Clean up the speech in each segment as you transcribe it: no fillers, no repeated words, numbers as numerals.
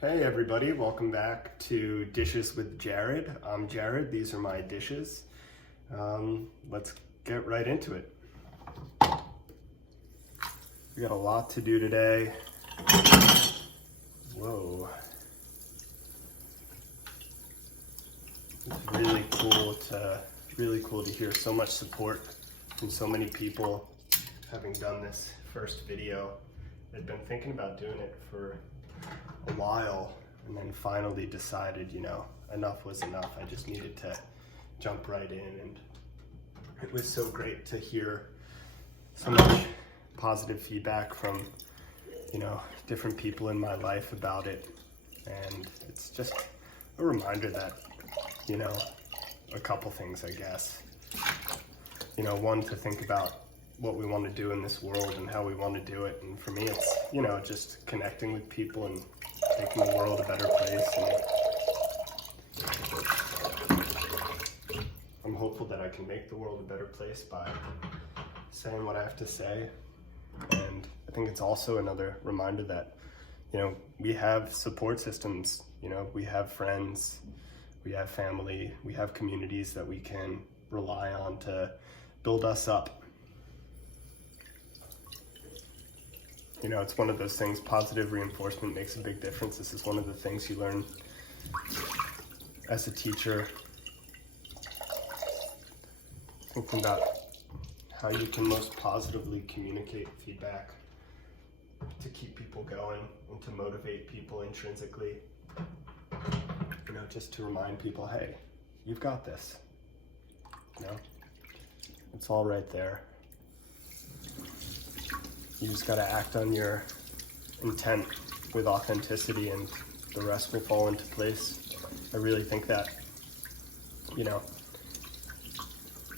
Hey everybody, welcome back to Dishes with Jared. I'm Jared, these are my dishes. Let's get right into it. We got a lot to do today. Whoa. It's really cool to hear so much support from so many people having done this first video. I'd been thinking about doing it for a while and then finally decided, enough was enough. I just needed to jump right in, and it was so great to hear so much positive feedback from, different people in my life about it. And it's just a reminder that, a couple things, I guess. One, to think about what we want to do in this world and how we want to do it. And for me, it's, just connecting with people and making the world a better place. And I'm hopeful that I can make the world a better place by saying what I have to say. And I think it's also another reminder that, we have support systems, we have friends, we have family, we have communities that we can rely on to build us up. It's one of those things, positive reinforcement makes a big difference. This is one of the things you learn as a teacher. Thinking about how you can most positively communicate feedback to keep people going and to motivate people intrinsically. Just to remind people, hey, you've got this. It's all right there. You just gotta act on your intent with authenticity and the rest will fall into place. I really think that,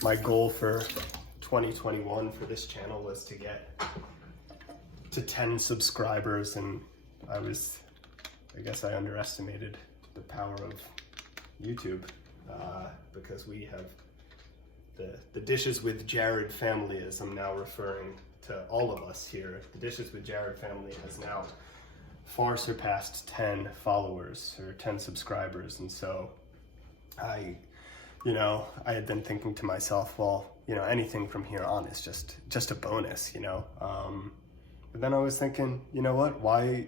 my goal for 2021 for this channel was to get to 10 subscribers, and I guess I underestimated the power of YouTube because we have the Dishes with Jared family, as I'm now referring to all of us here. The Dishes with Jared family has now far surpassed 10 followers or 10 subscribers. And so I had been thinking to myself, well, anything from here on is just a bonus, but then I was thinking, you know what, why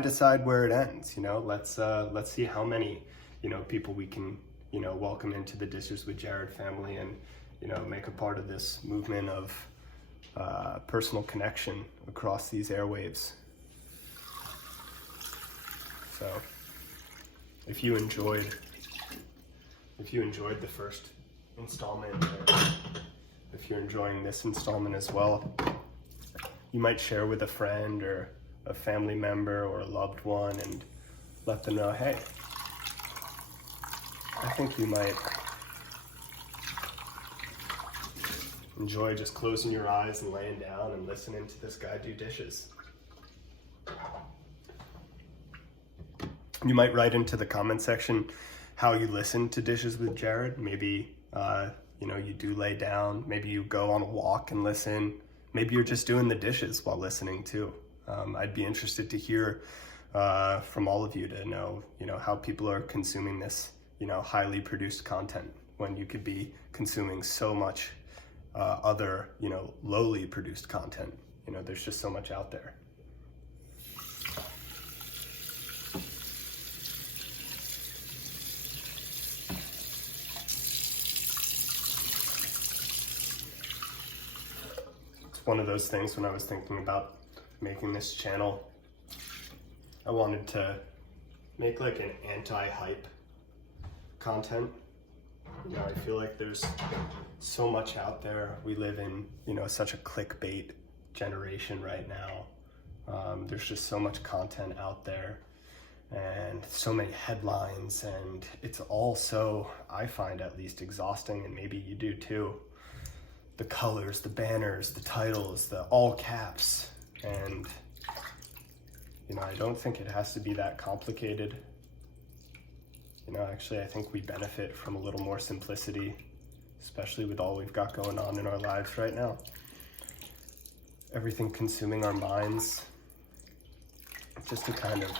decide where it ends? Let's see how many, people we can, welcome into the Dishes with Jared family and, make a part of this movement of personal connection across these airwaves. So if you enjoyed the first installment, or if you're enjoying this installment as well, you might share with a friend or a family member or a loved one and let them know, hey, I think you might enjoy just closing your eyes and laying down and listening to this guy do dishes. You might write into the comment section how you listen to Dishes with Jared. Maybe, you do lay down. Maybe you go on a walk and listen. Maybe you're just doing the dishes while listening too. I'd be interested to hear from all of you to know, how people are consuming this, highly produced content when you could be consuming so much other, lowly produced content. There's just so much out there. It's one of those things when I was thinking about making this channel, I wanted to make like an anti-hype content. I feel like there's so much out there. We live in, such a clickbait generation right now. There's just so much content out there and so many headlines, and it's all so, I find at least, exhausting, and maybe you do too. The colors, the banners, the titles, the all caps, and I don't think it has to be that complicated. Actually, I think we benefit from a little more simplicity, especially with all we've got going on in our lives right now. Everything consuming our minds, just to kind of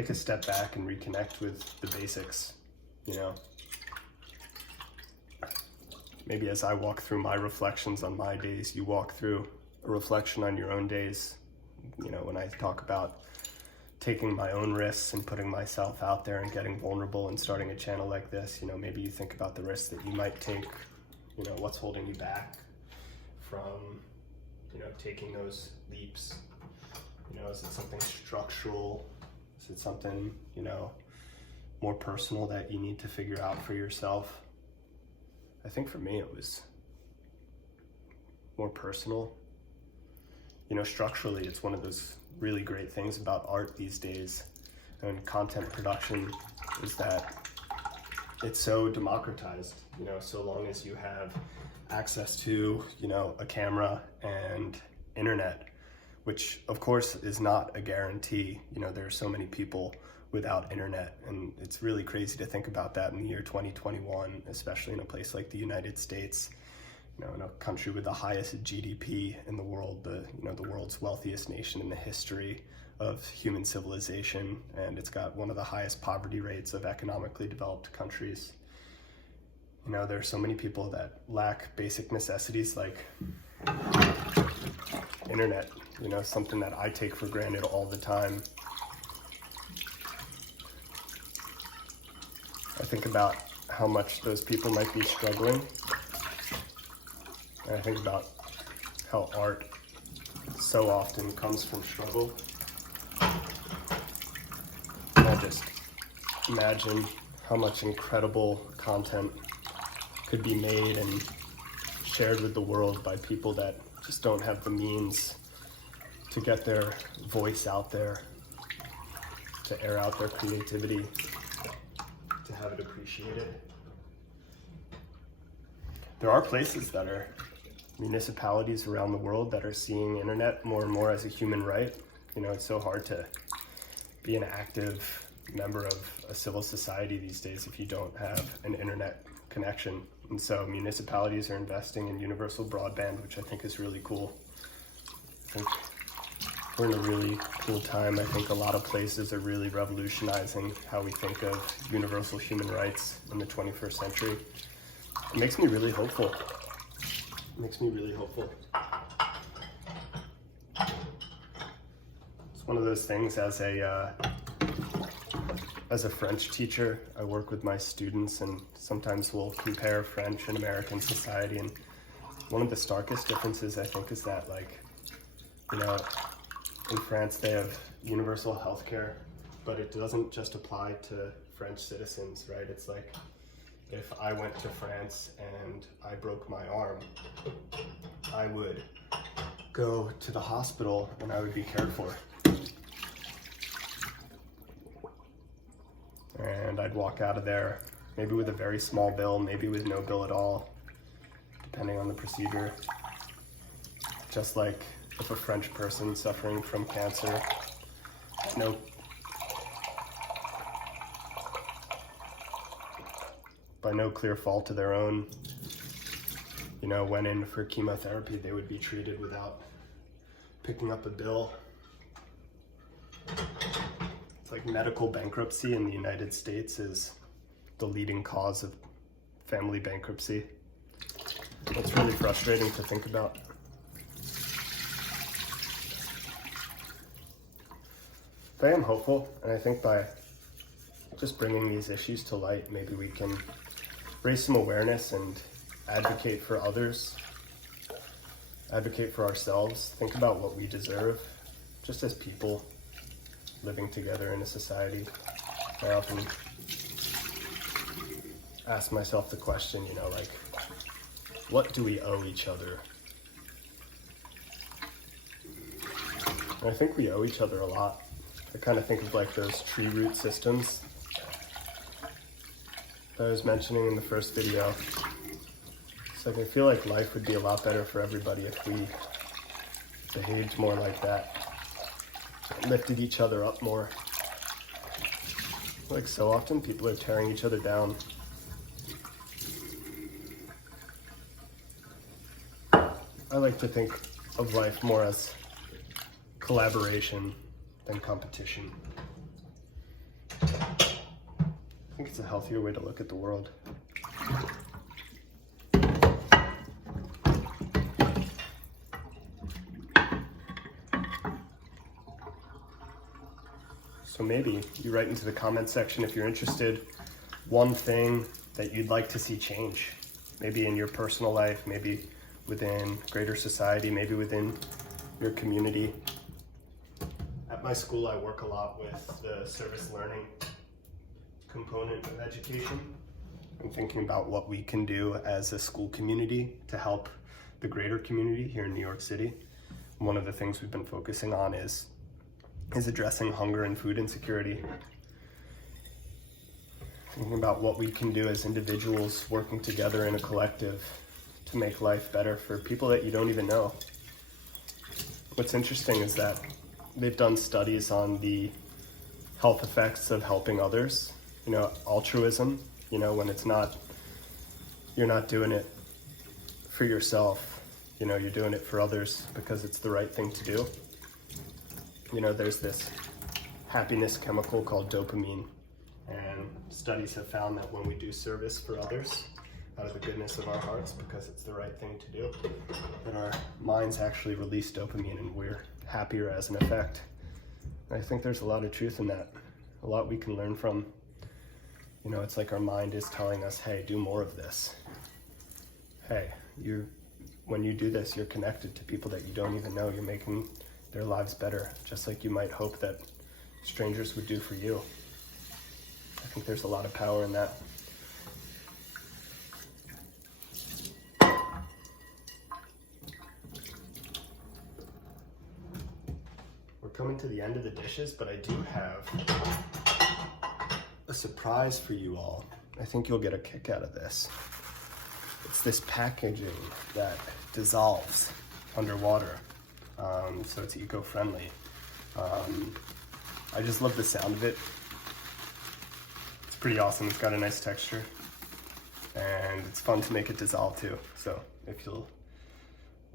take a step back and reconnect with the basics, you know. Maybe as I walk through my reflections on my days, you walk through a reflection on your own days. You know, when I talk about taking my own risks and putting myself out there and getting vulnerable and starting a channel like this, you know, maybe you think about the risks that you might take, you know, what's holding you back from, you know, taking those leaps. You know, is it something structural? Is it something, you know, more personal that you need to figure out for yourself? I think for me it was more personal. You know, structurally, it's one of those really great things about art these days and content production is that it's so democratized. You know, so long as you have access to, you know, a camera and internet, which of course is not a guarantee. You know, there are so many people without internet, and it's really crazy to think about that in the year 2021, especially in a place like the United States, you know, in a country with the highest GDP in the world, you know, the world's wealthiest nation in the history of human civilization, and it's got one of the highest poverty rates of economically developed countries. You know, there are so many people that lack basic necessities like internet, you know, something that I take for granted all the time. I think about how much those people might be struggling. And I think about how art so often comes from struggle. And I just imagine how much incredible content could be made and shared with the world by people that just don't have the means to get their voice out there, to air out their creativity, to have it appreciated. There are places that are municipalities around the world that are seeing internet more and more as a human right. You know, it's so hard to be an active member of a civil society these days if you don't have an internet connection. And so municipalities are investing in universal broadband, which I think is really cool. I think we're in a really cool time. I think a lot of places are really revolutionizing how we think of universal human rights in the 21st century. It makes me really hopeful. It makes me really hopeful. It's one of those things as a French teacher, I work with my students and sometimes we'll compare French and American society, and one of the starkest differences I think is that, like, you know, in France they have universal healthcare, but it doesn't just apply to French citizens, right? It's like if I went to France and I broke my arm, I would go to the hospital and I would be cared for. And I'd walk out of there maybe with a very small bill, maybe with no bill at all, depending on the procedure. Just like if a French person suffering from cancer, by no clear fault of their own, you know, went in for chemotherapy, they would be treated without picking up a bill. It's like medical bankruptcy in the United States is the leading cause of family bankruptcy. It's really frustrating to think about. But I am hopeful, and I think by just bringing these issues to light, maybe we can raise some awareness and advocate for others, advocate for ourselves, think about what we deserve, just as people living together in a society. I often ask myself the question, you know, like, what do we owe each other? And I think we owe each other a lot. I kind of think of like those tree root systems that I was mentioning in the first video. It's like I feel like life would be a lot better for everybody if we behaved more like that, lifted each other up more. Like so often people are tearing each other down. I like to think of life more as collaboration than competition. think it's a healthier way to look at the world. So maybe you write into the comment section if you're interested, one thing that you'd like to see change. Maybe in your personal life, maybe within greater society, maybe within your community. At my school, I work a lot with the service learning component of education. I'm thinking about what we can do as a school community to help the greater community here in New York City. One of the things we've been focusing on is addressing hunger and food insecurity. Thinking about what we can do as individuals working together in a collective to make life better for people that you don't even know. What's interesting is that they've done studies on the health effects of helping others. You know, altruism, you know, when it's not, you're not doing it for yourself, you know, you're doing it for others because it's the right thing to do. You know, there's this happiness chemical called dopamine, and studies have found that when we do service for others out of the goodness of our hearts because it's the right thing to do, then our minds actually release dopamine and we're happier as an effect. And I think there's a lot of truth in that, a lot we can learn from. You know, it's like our mind is telling us, hey, do more of this. Hey, when you do this, you're connected to people that you don't even know. You're making their lives better, just like you might hope that strangers would do for you. I think there's a lot of power in that. We're coming to the end of the dishes, but I do have a surprise for you all. I think you'll get a kick out of this. It's this packaging that dissolves underwater, so it's eco-friendly. I just love the sound of it. It's pretty awesome. It's got a nice texture, and it's fun to make it dissolve too. So if you'll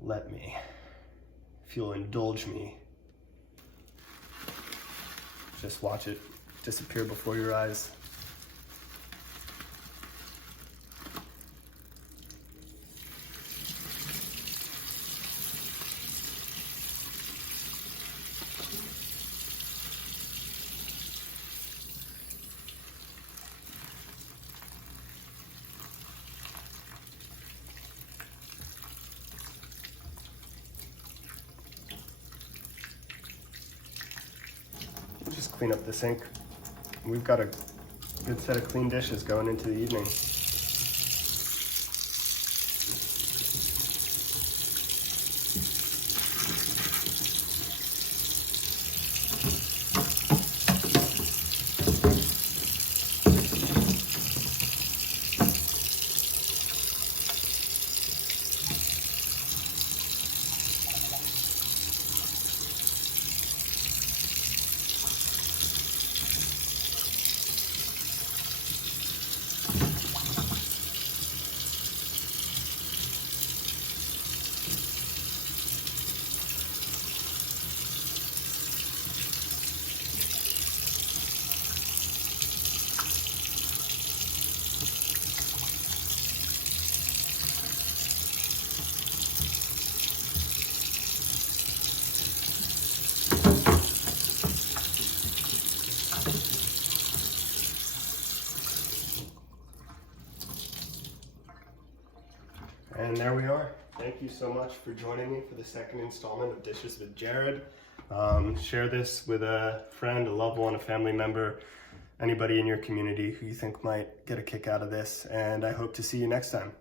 let me, if you'll indulge me, just watch it disappear before your eyes. Just clean up the sink. We've got a good set of clean dishes going into the evening. And there we are. Thank you so much for joining me for the second installment of Dishes with Jared. Share this with a friend, a loved one, a family member, anybody in your community who you think might get a kick out of this, and I hope to see you next time.